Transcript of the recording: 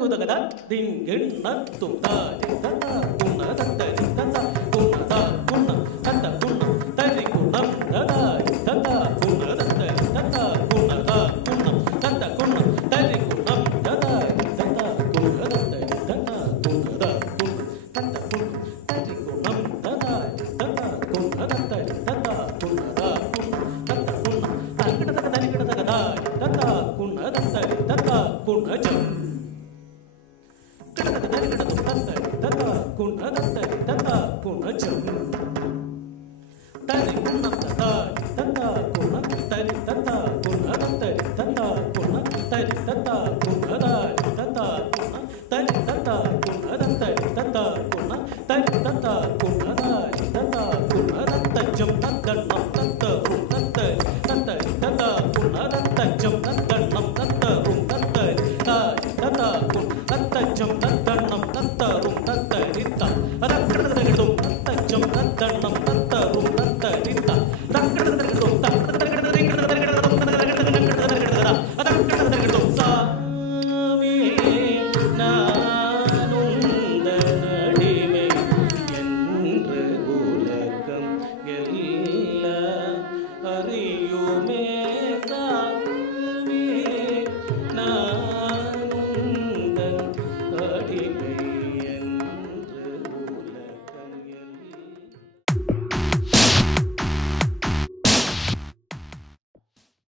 குதகதா திங்கிண்ண துந்தா திந்தா குண்ண தத்த திந்தா குண்ணதா குண்ண தத்த குண்ண தரி குண்ணம் ததா தத்தா குண்ண தத்த தத்தா குண்ணதா குண்ணம் தத்த குண்ண தரி குண்ணம் ததா தத்தா குண்ண தத்த தத்தா குண்ணதா குண்ண தத்த குண்ண தரி குண்ணம் ததா தத்தா குண்ண தத்த தத்தா குண்ணதா குண்ண தத்த குண்ண தங்கட தக்க தரிகட தகதா தத்தா குண்ண தத்த தத்தா குண்ண ஜம் தத்த தரிகட தத்த தத்தா குண்ண தத்த தத்தா குண்ண ஜம் தரி குண்ணம் தத்தா தத்தா குண்ண தரி தத்தா குண்ண தத்தரி தத்தா குண்ண தரி தத்தா குண்ணதா தத்தா குண்ண தரி தத்தா குண்ண தத்தரி தத்தா குண்ண தரி தத்தா குண்ணதா தத்தா குண்ண தத்த ஜம் தத்தண்ணம் தத்த ரும் தத்தரி தத்தரி தத்தா குண்ண தத்த ஜம் தத்தண்ணம் தத்த ரும் தத்தரி தத்தா குண்ண தத்த ஜம் தத்தண்ணம் தத்த ரும் தத்தரி தக்கடதகடும் தத்த ஜம் தத்தண்ணம் தத்த ரும் தத்தரி தக்கடதகடும் தக்கடதகடும் சாமி நானுந்த நடிமை என்று உலகம் எல்லாம் அறியுமே